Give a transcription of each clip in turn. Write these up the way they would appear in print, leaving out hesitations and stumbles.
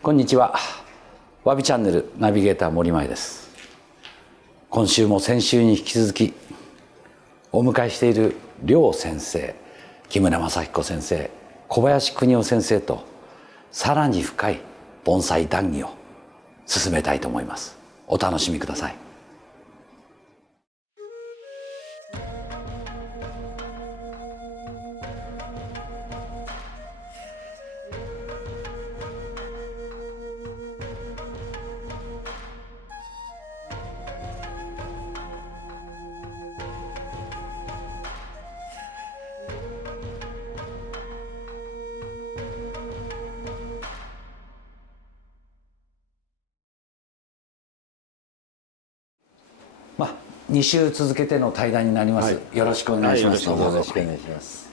こんにちは。わびチャンネルナビゲーター森前です。今週も先週に引き続きお迎えしている両先生、木村正彦先生、小林邦夫先生とさらに深い盆栽談義を進めたいと思います。お楽しみください。2週続けての対談になります。よろしくお願いします。よろしくお願いします。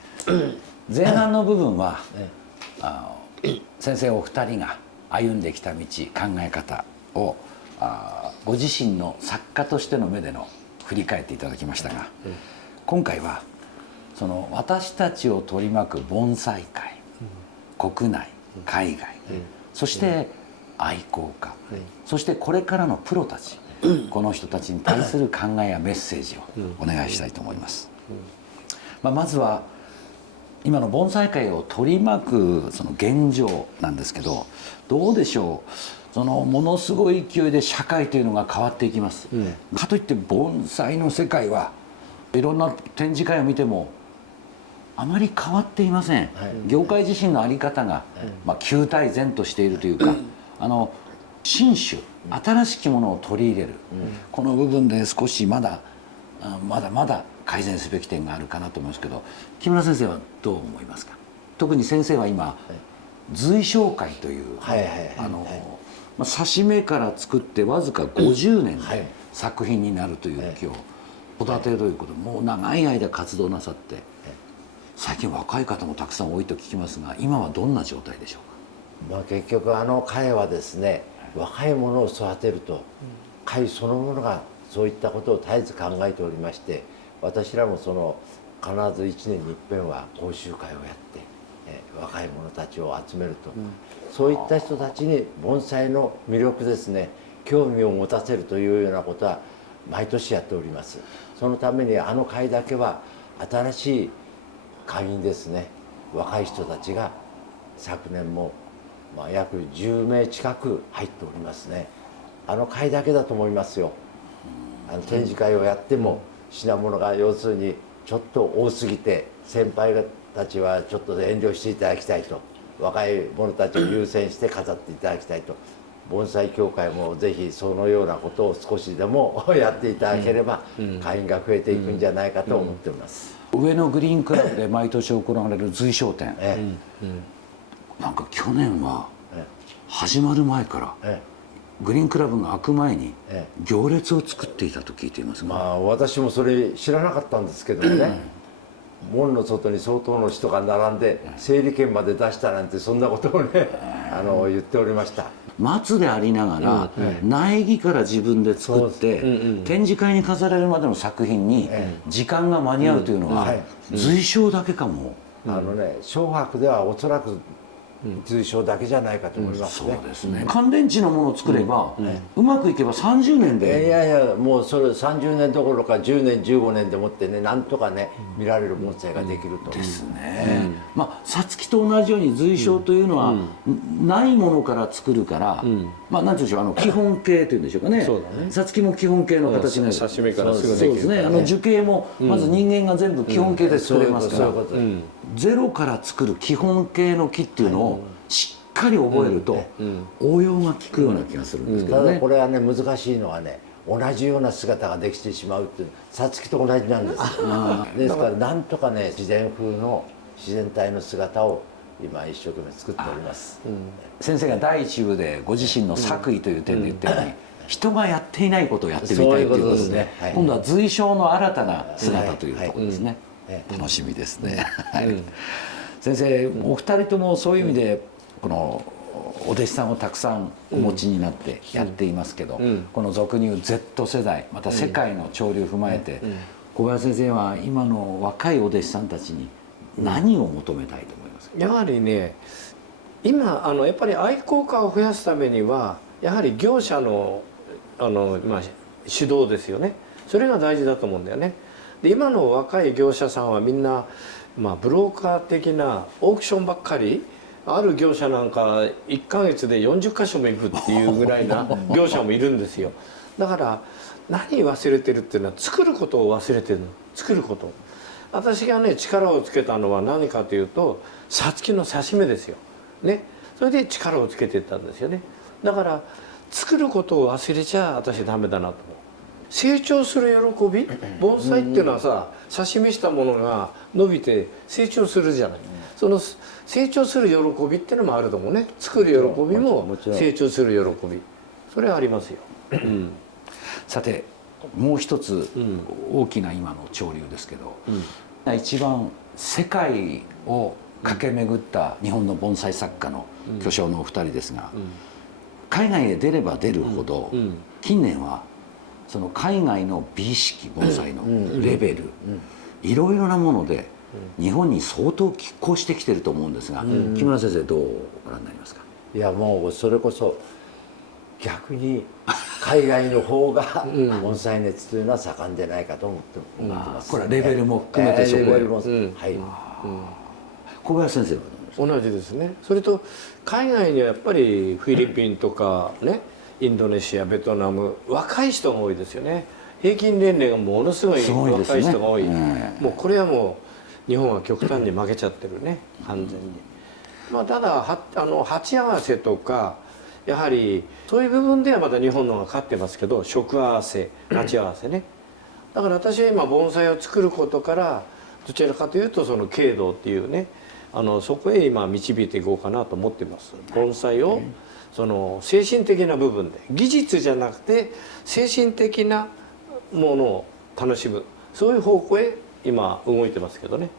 前半の部分は、先生お二人が歩んできた道、考え方をご自身の作家としての目での振り返っていただきましたが、今回はその私たちを取り巻く盆栽界、国内海外、そして愛好家、そしてこれからのプロたち、この人たちに対する考えやメッセージをお願いしたいと思います。まずは今の盆栽界を取り巻くその現状なんですけど、どうでしょう、そのものすごい勢いで社会というのが変わっていきます。かといって盆栽の世界はいろんな展示会を見てもあまり変わっていません。業界自身の在り方が、旧態依然としているというか、新種新しきものを取り入れる、この部分で少しまだ改善すべき点があるかなと思いますけど、木村先生はどう思いますか。特に先生は今、随想会という刺し目から作ってわずか50年で作品になるという今日戸建てということでもう長い間活動なさって、最近若い方もたくさん多いと聞きますが、今はどんな状態でしょうか。結局会はですね、若いものを育てると会そのものがそういったことを絶えず考えておりまして、私らも必ず1年に一遍は講習会をやって、若い者たちを集めると、そういった人たちに盆栽の魅力ですね、興味を持たせるというようなことは毎年やっております。そのために会だけは新しい会員ですね、若い人たちが昨年も約10名近く入っておりますね。会だけだと思いますよ。展示会をやっても品物が要するにちょっと多すぎて、先輩たちはちょっと遠慮していただきたいと、若い者たちを優先して飾っていただきたいと、盆栽協会もぜひそのようなことを少しでもやっていただければ会員が増えていくんじゃないかと思っております。上野グリーンクラブで毎年行われる随想展、なんか去年は始まる前からグリーンクラブが開く前に行列を作っていたと聞いていますが、私もそれ知らなかったんですけどもね、門の外に相当の人が並んで整理券まで出したなんて、そんなことをね言っておりました。松でありながら苗木から自分で作って展示会に飾られるまでの作品に時間が間に合うというのは随想だけかも。松柏ではおそらく随想だけじゃないかと思いますね。そうですね。乾電池のものを作れば、うまくいけば30年で。いやもうそれ30年どころか10年15年でもってね、なんとかね見られる盆栽ができると。ですね。さつきと同じように随想というのは、ないものから作るから、なんていうんでしょう、基本形というんでしょうかね。さつきも基本形の形になる。刺し目からすぐできる。そうですね。樹形もまず人間が全部基本形で作れますから。ゼロから作る基本形の木っていうのをしっかり覚えると応用が効くような気がするんですけどね。ただこれはね、難しいのはね、同じような姿ができてしまうっていう、さつきと同じなんです。ですからなんとかね、自然風の自然体の姿を今一生懸命作っております。先生が第一部でご自身の作為という点で言ったように、人がやっていないことをやってみたいということで、今度は随想の新たな姿というところですね。楽しみですね。先生、お二人ともそういう意味でこのお弟子さんをたくさんお持ちになってやっていますけど、この俗に言う Z 世代、また世界の潮流を踏まえて、小林先生は今の若いお弟子さんたちに何を求めたいと思いますか。やはりね、今やっぱり愛好家を増やすためにはやはり業者の指導ですよね。それが大事だと思うんだよね。で今の若い業者さんはみんな、ブローカー的なオークションばっかり。ある業者なんか1ヶ月で40箇所も行くっていうぐらいな業者もいるんですよ。だから何忘れてるっていうのは作ることを忘れてるの。作ること。私がね力をつけたのは何かというとさつきの刺し目ですよ。ね。それで力をつけていったんですよね。だから作ることを忘れちゃ私ダメだなと思う。成長する喜び、盆栽っていうのはさ、刺し身したものが伸びて成長するじゃない。その成長する喜びっていうのもあると思うね。作る喜びも成長する喜び、それはありますよ。さてもう一つ大きな今の潮流ですけど、一番世界を駆け巡った日本の盆栽作家の巨匠のお二人ですが、海外へ出れば出るほど近年はその海外の美意識盆栽のレベルいろいろなもので日本に相当拮抗してきてると思うんですが、木村先生どうご覧になりますか？いやもうそれこそ逆に海外の方が盆栽熱というのは盛んでないかと思ってます、これはレベルも含めてそこへ、レベルも、はい、小林先生は同じですね。それと海外にはやっぱりフィリピンとかね、インドネシア、ベトナム、若い人が多いですよね。平均年齢がものすごい若い人が多い。もうこれはもう日本は極端に負けちゃってるね、完全に。ただ鉢合わせとかやはりそういう部分ではまた日本の方が勝ってますけど、食合わせ、鉢合わせね。だから私は今盆栽を作ることからどちらかというとその経度っていうね、そこへ今導いていこうかなと思ってます。盆栽をその精神的な部分で、技術じゃなくて精神的なものを楽しむ、そういう方向へ今動いてますけどね。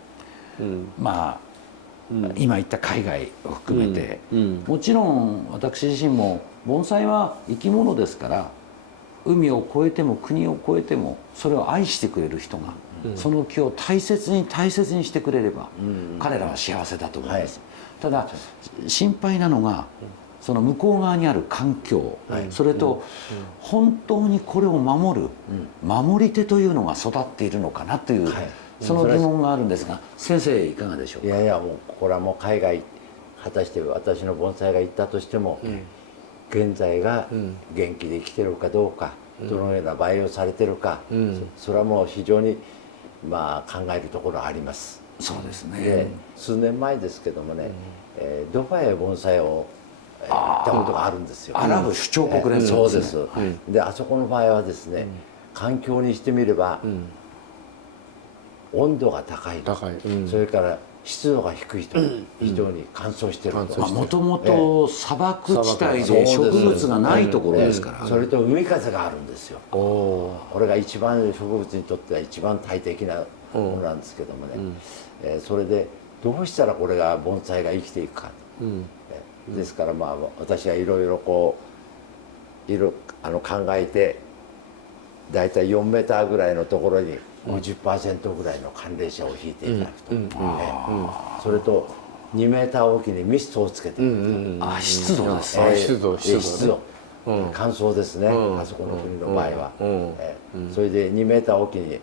今言った海外を含めて、もちろん私自身も盆栽は生き物ですから、海を越えても国を越えてもそれを愛してくれる人が、その木を大切に大切にしてくれれば、彼らは幸せだと思います。ただ心配なのがその向こう側にある環境、それと本当にこれを守る守り手というのが育っているのかなという、その疑問があるんですが、先生いかがでしょうか？いやいやもうこれはもう海外果たして私の盆栽が行ったとしても、現在が元気で生きてるかどうか、どのような培養されてるか、それはもう非常に考えるところあります。そうですね。で数年前ですけどもね、ドバイへ盆栽を行ったことがあるんですよ。アラブ首長国連邦そうです。であそこの場合はですね、環境にしてみれば温度が高い、それから湿度が低いと非常に乾燥してると。もともと砂漠地帯で植物がないところですから、それと海風があるんですよ。これが一番植物にとっては一番大敵なものなんですけどもね、それでどうしたらこれが盆栽が生きていくか、ですから私はいろいろ考えて、だいたい4メーターぐらいのところに50% ぐらいの寒冷車を引いていただくと、それと2メーターおきにミストをつけていくと、湿度ですね、湿度乾燥ですね、あそこの国の場合は。それで2メーターおきに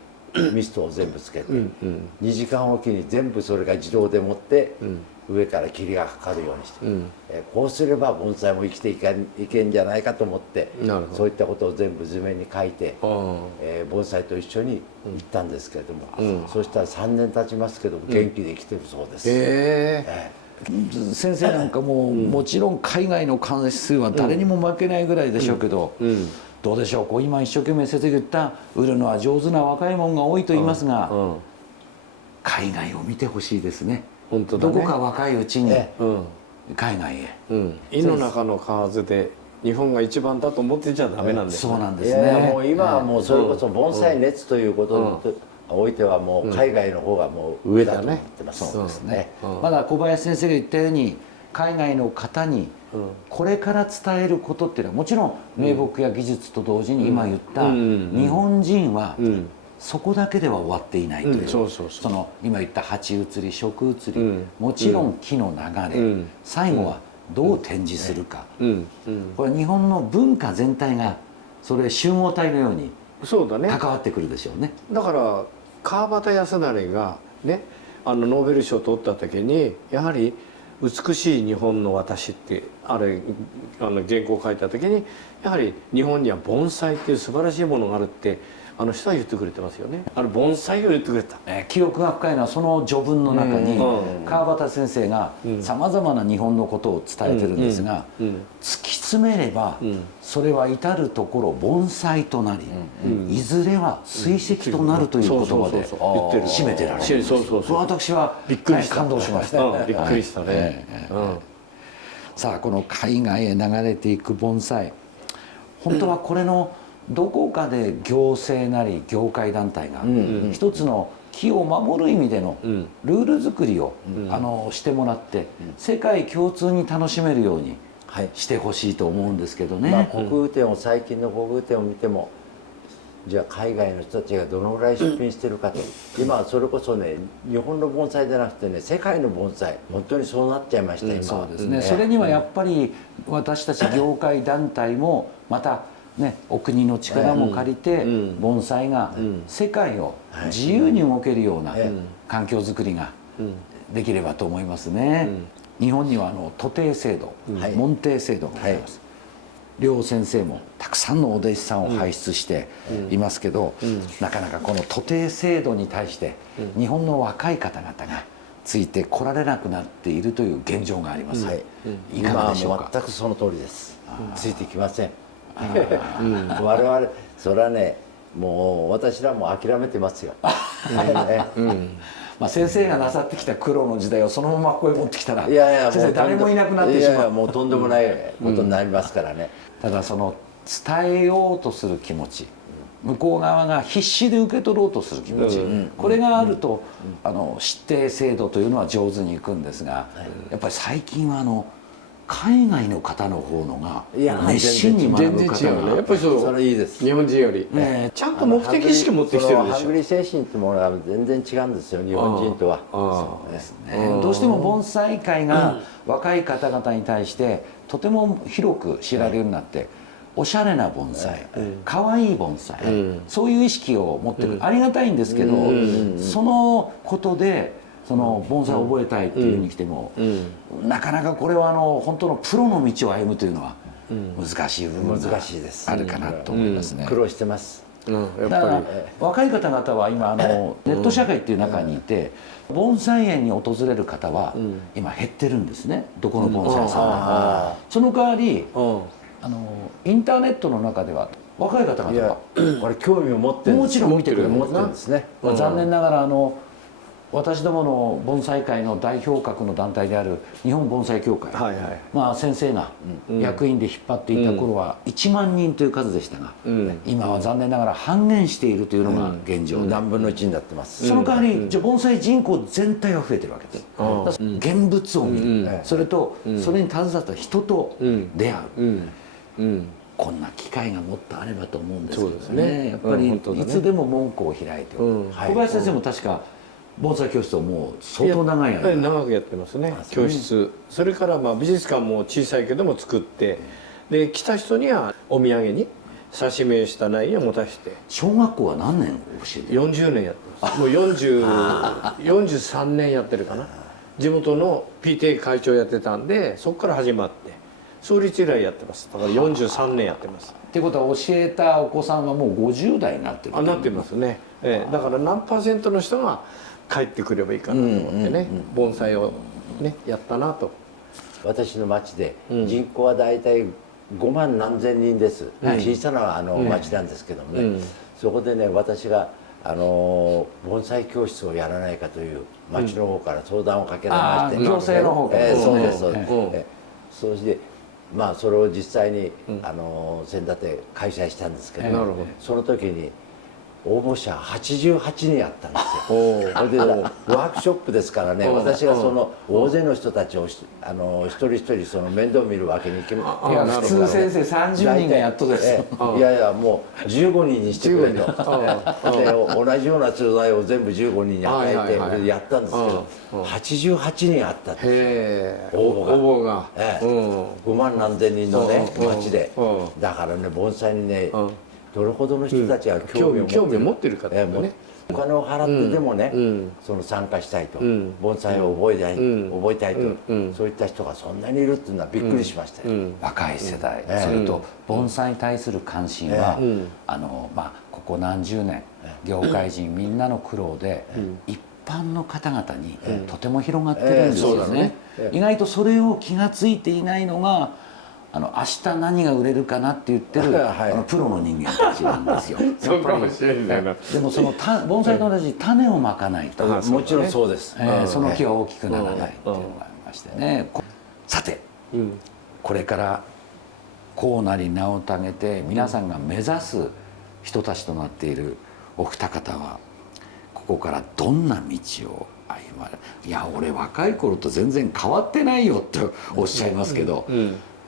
ミストを全部つけて、2時間おきに全部それが自動でもって上から霧がかかるようにして、こうすれば盆栽も生きていけんじゃないかと思って、そういったことを全部図面に書いて、盆栽と一緒に行ったんですけれども、そうしたら3年経ちますけど元気で生きてるそうです。先生なんかももちろん海外の関数は誰にも負けないぐらいでしょうけど、どうでしょう、今一生懸命先生が言った売るのは上手な若い者が多いと言いますが、海外を見てほしいですね。どこか若いうちに海外へ、井の中の蛙で日本が一番だと思ってちゃダメなんですね。そうなんですね。もう今はもうそれこそ盆栽熱ということにおいてはもう海外の方がもう上だと思ってます。そうですね。まだ小林先生が言ったように海外の方にこれから伝えることっていうのはもちろん名木や技術と同時に今言った日本人はそこだけでは終わっていないという、その今言った鉢移り植移り、もちろん木の流れ、最後はどう展示するか、うんこれ日本の文化全体がそれ集合体のようにそうだね。関わってくるでしょうね。だから川端康成がねノーベル賞を取った時にやはり「美しい日本の私」って原稿を書いた時にやはり日本には盆栽っていう素晴らしいものがあるって人は言ってくれてますよね。盆栽を言ってくれた。記憶が深いのはその序文の中に川端先生がさまざまな日本のことを伝えてるんですが、突き詰めればそれは至る所盆栽となり、いずれは水石となるという言葉で締めてられるんですよ。私はびっくりした。感動しました。びっくりしたね。さあこの海外へ流れていく盆栽、本当はこれのどこかで行政なり業界団体が一つの木を守る意味でのルール作りをしてもらって世界共通に楽しめるようにしてほしいと思うんですけどね。国風展を最近の国風展を見ても、じゃあ海外の人たちがどのぐらい出品してるかと、今はそれこそね日本の盆栽じゃなくてね世界の盆栽、本当にそうなっちゃいました今は。そうですね。それにはやっぱり私たち業界団体もまたね、お国の力も借りて盆栽が世界を自由に動けるような環境づくりができればと思いますね。日本には徒弟制度、門弟制度があります。両先生もたくさんのお弟子さんを輩出していますけど、なかなかこの徒弟制度に対して日本の若い方々がついてこられなくなっているという現状があります。いかがでしょうか。全くその通りです。ついてきません。我々それはねもう私らも諦めてますよ。先生がなさってきた苦労の時代をそのままここへ持ってきたらいやいや先生誰もいなくなってしまう。もうとんでもないことになりますからね。ただその伝えようとする気持ち、向こう側が必死で受け取ろうとする気持ち、これがあると指定制度というのは上手にいくんですが、やっぱり最近は海外の方の方のが熱心に学ぶ方全然違うね。やっぱりそれいいです。日本人よりちゃんと目的意識持ってきてるでしょ。ハングリー精神ってものは全然違うんですよ日本人とは。そうですね。どうしても盆栽界が若い方々に対してとても広く知られるようになって、おしゃれな盆栽、可愛い盆栽、そういう意識を持ってる、ありがたいんですけど、そのことでその盆栽を覚えたいっていうふうに来ても、なかなかこれは本当のプロの道を歩むというのは難しい部分があるかなと思いますね。苦労してます。やっだからぱり若い方々は今ネット社会っていう中にいて、盆栽園に訪れる方は今減ってるんですね、どこの盆栽屋さんも。その代わりインターネットの中では若い方々がこれ興味を持ってるんです。もちろん見てくれる持ってるんですね。残念ながら私どもの盆栽界の代表格の団体である日本盆栽協会、先生が役員で引っ張っていた頃は1万人という数でしたが、今は残念ながら半減しているというのが現状で、何分の1になってます。その代わり盆栽人口全体は増えてるわけです。現物を見る、それとそれに携わった人と出会う、こんな機会がもっとあればと思うんですけどね。やっぱりいつでも門戸を開いておく。小林先生も確か盆栽教室をもう相当長い間長くやってますね。教室、それから美術館も小さいけども作って、で来た人にはお土産に刺し目した苗を持たして。小学校は何年教えてる？40年やってます。もう43年やってるかな。地元の PTA 会長やってたんで、そこから始まって創立以来やってます。だから43年やってます。っていうことは教えたお子さんはもう50代になってる。なってますね。だから何%の人が帰ってくればいいかなと思ってね、盆栽をねやったなと。私の町で人口は大体5万何千人です。小さな町なんですけどもね、そこでね私が盆栽教室をやらないかという町の方から相談をかけられまして、行政の方から。そうですそうです。そしてそれを実際に先立て開催したんですけど、その時に応募者88人あったんですよ。おーそれでワークショップですからね、私がその大勢の人たちを一人一人その面倒見るわけにいきまいや普通先生30人がやっとですよ。いやいやもう15人にしてくれと。で同じような素材を全部15人に与えてやったんですけど、88人あったんですよ。へえ応募が応募が5万何千人のね町でうんだからね盆栽にねどれほどの人たちが興味を持ってるかっていうねお金を払ってでもね、うんその参加したいと、ん盆栽を覚えたいと、うんそういった人がそんなにいるっていうのはびっくりしましたよ。若い世代、それと盆栽に対する関心は、ここ何十年業界人みんなの苦労で、一般の方々にとても広がってるんですよね。意外とそれを気が付いていないのが明日何が売れるかなって言ってるプロの人間たちなんですよ。そうかもしれんだよな。でもその盆栽と同じ種をまかないと、もちろんそうです。その木は大きくならないっていうのがありましてね。さて、これからこうなり名を遂げて皆さんが目指す人たちとなっているお二方はここからどんな道を歩まれる。いや俺若い頃と全然変わってないよっておっしゃいますけど、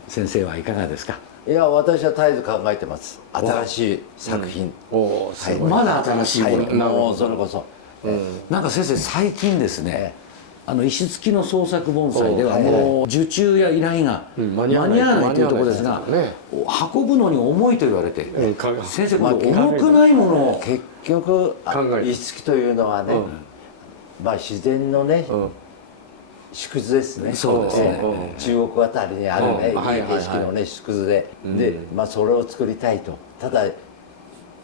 先生はいかがですか。いや私は絶えず考えてます。新しい作品、おーすごい。まだ新しいもの、もうそれこそ、なんか先生最近ですね、石付きの創作盆栽ではもう受注や依頼が間に合わないというところですが、運ぶのに重いと言われて、先生この重くないものを結局石付きというのはね、自然のね、縮図ですね。そうですね。中国あたりにあるね、いい景色のね縮図で、それを作りたいと。ただ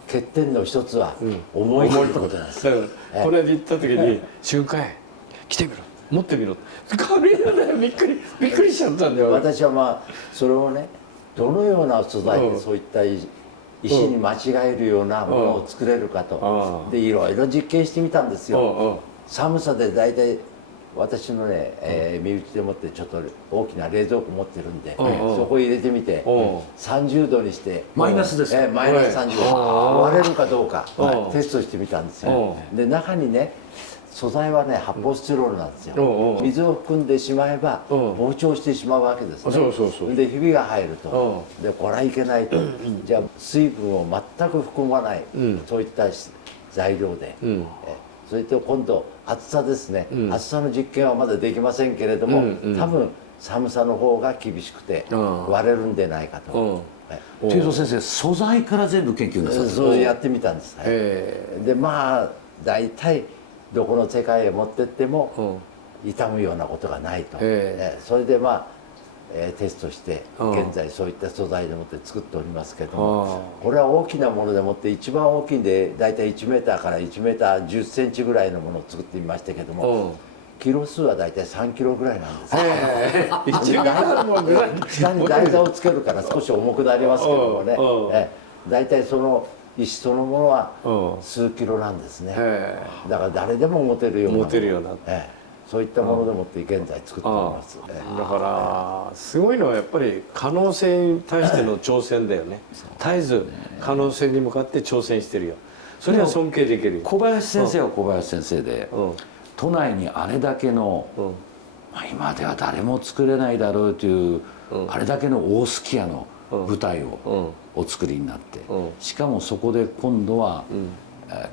欠点の一つは重いってことなんです。これで行った時に「瞬間来てみろ持ってみろ」軽いよね。びっくりしちゃったんだよ。私はそれをねどのような素材でそういった石に間違えるようなものを作れるかと。でいろいろ実験してみたんですよ。寒さで大体私のね、身内でもってちょっと大きな冷蔵庫持ってるんで、そこ入れてみて30度にしてマイナスですか。マイナス30度割れるかどうかテストしてみたんですよ。で中にね素材はね発泡スチロールなんですよ。水を含んでしまえば膨張してしまうわけですね。でひびが入るとでこれはいけないと。じゃあ水分を全く含まないそういった材料でそれと今度厚さですね、厚さの実験はまだできませんけれども、多分寒さの方が厳しくて割れるんでないかと。というと先生素材から全部研究なさってる。そうやってみたんです。で大体どこの世界へ持ってっても傷むようなことがないと。それでテストして現在そういった素材でもって作っておりますけども、これは大きなものでもって一番大きいんで大体1メーターから1メーター10センチぐらいのものを作ってみましたけども、キロ数は大体3キロぐらいなんです。下に台座をつけるから少し重くなりますけどもね、大体その石そのものは数キロなんですね。だから誰でも持てるようなそういったものでもって現在作っております。だからすごいのはやっぱり可能性に対しての挑戦だよね。絶えず可能性に向かって挑戦してるよ。それは尊敬できるよ。小林先生は小林先生で、都内にあれだけの、今では誰も作れないだろうという、あれだけの大すき家の舞台をお作りになって、しかもそこで今度は、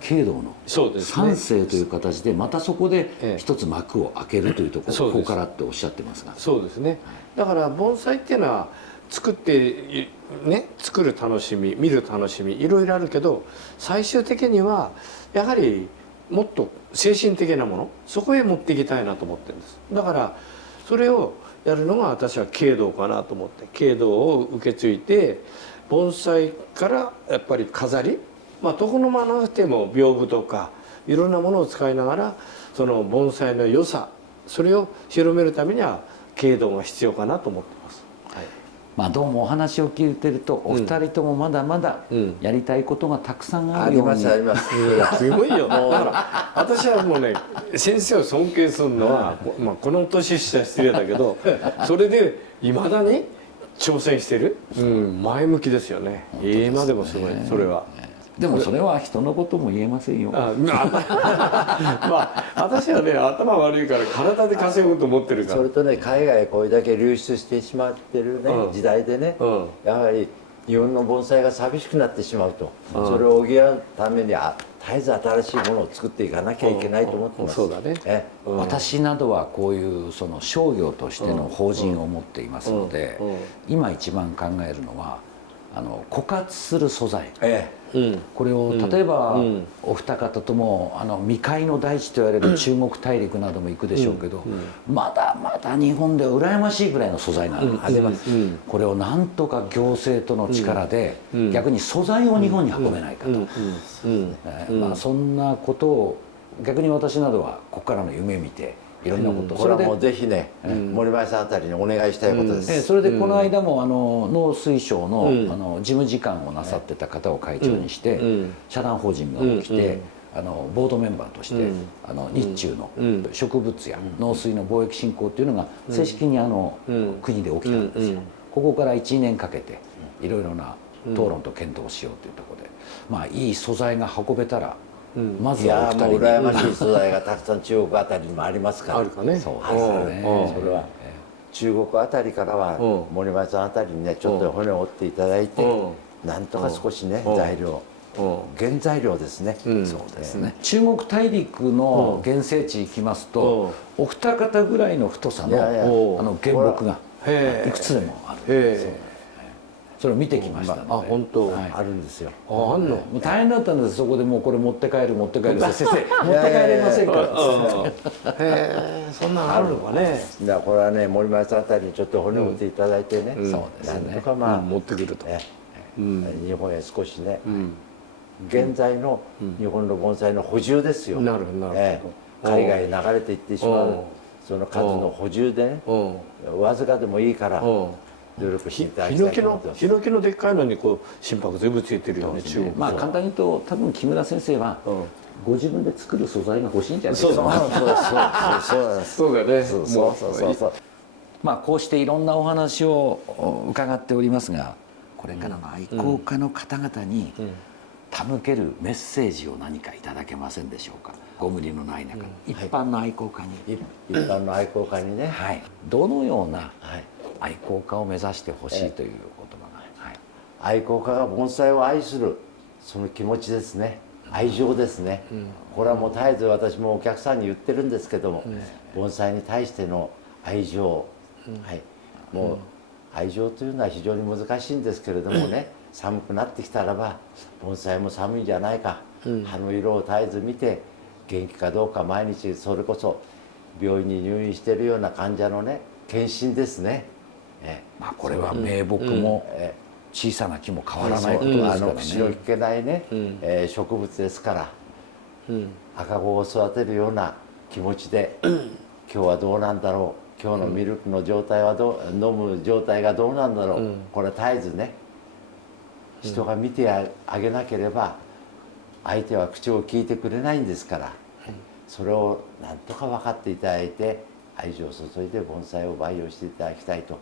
慶道の三世という形でまたそこで一つ幕を開けるというところ、ここからっておっしゃってますが。そうですね。だから盆栽っていうのは作ってね、作る楽しみ、見る楽しみいろいろあるけど、最終的にはやはりもっと精神的なもの、そこへ持っていきたいなと思ってるんです。だからそれをやるのが私は慶道かなと思って、慶道を受け継いで盆栽からやっぱり飾り、床の間なくても屏風とかいろんなものを使いながらその盆栽の良さ、それを広めるためには慶道が必要かなと思ってます。どうもお話を聞いてるとお二人ともまだまだやりたいことがたくさんあるように。あります。すごいよ。だから私はもうね、先生を尊敬するのは、この年したら失礼だけど、それでいまだに挑戦してる、前向きですよね。今でもすごいそれは。でもそれは人のことも言えませんよ。まあ私はね頭悪いから体で稼ぐと思ってるから。それとね海外へこれだけ流出してしまってるね、時代でね、やはり日本の盆栽が寂しくなってしまうと、それを補うために絶えず新しいものを作っていかなきゃいけないと思ってます。そうだね。私などはこういうその商業としての法人を持っていますので、今一番考えるのは枯渇する素材、これを例えばお二方とも未開の大地と言われる中国大陸なども行くでしょうけど、まだまだ日本では羨ましいぐらいの素材なんです。これをなんとか行政との力で逆に素材を日本に運べないかと、そんなことを逆に私などはここからの夢見ていろんなこと、これはもうぜひね、森林さんあたりにお願いしたいことです。それでこの間も農水省の事務次官をなさってた方を会長にして社団法人が来てボードメンバーとして日中の植物や農水の貿易振興っていうのが正式に国で起きたんですよ。ここから1年かけていろいろな討論と検討をしようというところで、まあいい素材が運べたらまずはお二人に。もう羨ましい素材がたくさん中国あたりにもありますから。あるかね。そうですね。それは中国あたりからは森林さんあたりにねちょっと骨を折っていただいて、なんとか少しね材料、原材料ですね。そうですね。中国大陸の原生地行きますとお二方ぐらいの太さの原木がいくつでもある。それを見てきましたので。本当あるんですよ。あんの。もう大変だったんです。そこでもうこれ持って帰る先生持って帰れませんから。へえ、そんなのあるのかね。だからこれはね森林さんあたりにちょっと骨を折っていただいてね、そうですね。なんとかまあ持ってくると。日本へ少しね、現在の日本の盆栽の補充ですよ。なるほどなるほど。海外へ流れていってしまうその数の補充でね、わずかでもいいから努力していただきたいと思ってます。ヒノキのでっかいのにこう心拍全部ついてるよね、中国。まあ簡単に言うと多分木村先生はご自分で作る素材が欲しいんじゃないですか。そうだね。そう。まあこうしていろんなお話を伺っておりますが、これからの愛好家の方々に手向けるメッセージを何かいただけませんでしょうか。ご無理のない中、一般の愛好家に、一般の愛好家にね、どのような愛好家を目指してほしいという言葉が、愛好家が盆栽を愛するその気持ちですね、愛情ですね、これはもう絶えず私もお客さんに言ってるんですけども、盆栽に対しての愛情、もう愛情というのは非常に難しいんですけれどもね、寒くなってきたらば盆栽も寒いんじゃないか、葉の色を絶えず見て元気かどうか毎日それこそ病院に入院しているような患者のね検診ですね。まあこれは名木も小さな木も変わらないことですからね。口の利けないね、植物ですから、赤子を育てるような気持ちで今日はどうなんだろう、今日のミルクの状態は飲む状態がどうなんだろう、これ絶えずね人が見てあげなければ相手は口を聞いてくれないんですから、それをなんとか分かっていただいて愛情を注いで盆栽を培養していただきたいと、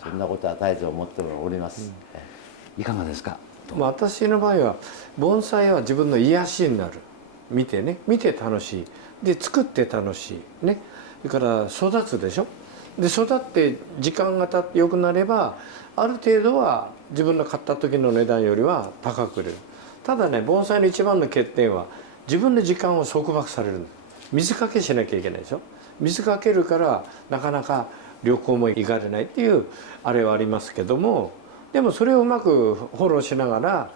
そんなことは絶えず思っております。いかがですか。私の場合は盆栽は自分の癒しになる。見て楽しいで作って楽しいね。それから育つでしょ。で育って時間が経って良くなればある程度は自分の買った時の値段よりは高く売れる。ただね盆栽の一番の欠点は自分で時間を束縛される。水かけしなきゃいけないでしょ。水かけるからなかなか旅行も行かれないっていうあれはありますけども、でもそれをうまくフォローしながら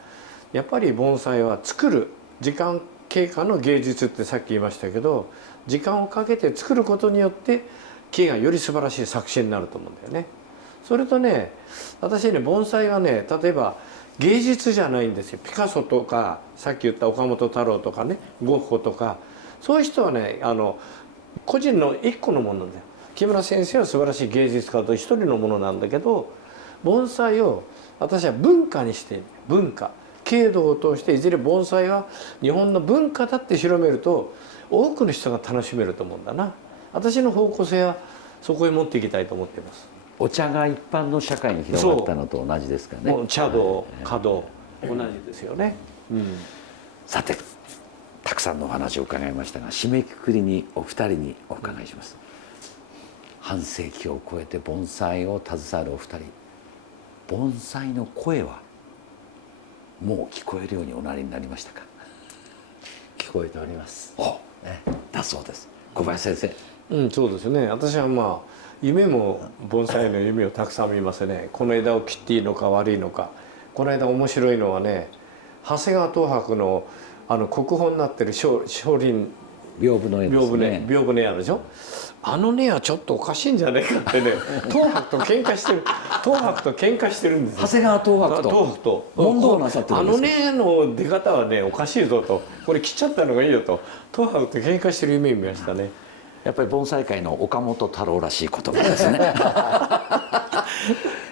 やっぱり盆栽は作る時間経過の芸術ってさっき言いましたけど、時間をかけて作ることによって木がより素晴らしい作品になると思うんだよね。それとね私ね盆栽はね例えば芸術じゃないんですよ。ピカソとかさっき言った岡本太郎とかねゴッホとかそういう人はね個人の一個のものなんだよ。木村先生は素晴らしい芸術家と一人のものなんだけど、盆栽を私は文化にして文化経度を通していずれ盆栽は日本の文化だって広めると多くの人が楽しめると思うんだな。私の方向性はそこへ持っていきたいと思っています。お茶が一般の社会に広がったのと同じですかね。もう茶道華道同じですよね。さてたくさんのお話を伺いましたが、締めくくりにお二人にお伺いします。半世紀を超えて盆栽を携わるお二人、盆栽の声はもう聞こえるようにおなりになりましたか？聞こえております。だそうです。小林先生。そうですね。私はまあ夢も盆栽の夢をたくさん見ますね。この枝を切っていいのか悪いのか。この間面白いのはね、長谷川東博の国宝になってる少林屏風の絵ですね。屏風の絵あるでしょ。あの根はちょっとおかしいんじゃないかってね、東博と喧嘩してるんですよ。長谷川東博と問答なさってるんですか？根の出方はねおかしいぞと、これ切っちゃったのがいいよと、東博と喧嘩してる夢見ましたね。やっぱり盆栽界の岡本太郎らしい言葉ですね。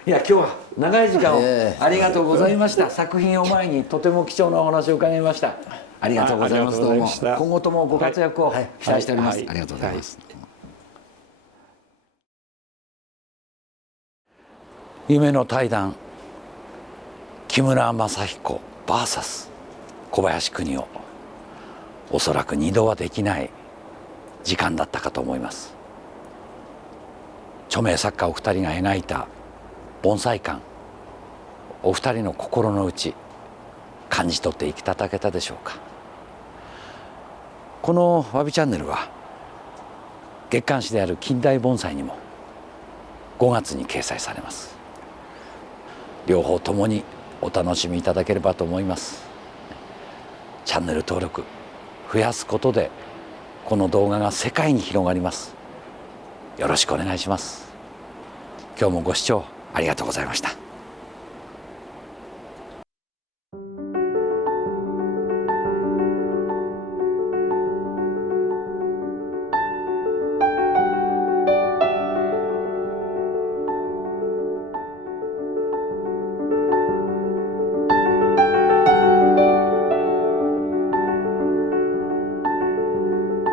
いや今日は長い時間をありがとうございました。作品を前にとても貴重なお話を伺いました。ありがとうございます。どうも今後ともご活躍を期待しております。ありがとうございます。夢の対談、木村正彦 VS 小林邦夫、おそらく2度はできない時間だったかと思います。著名作家お二人が描いた盆栽観、お二人の心の内感じ取っていただけたでしょうか。このわびチャンネルは月刊誌である近代盆栽にも5月に掲載されます。両方ともにお楽しみいただければと思います。チャンネル登録増やすことでこの動画が世界に広がります。よろしくお願いします。今日もご視聴ありがとうございました。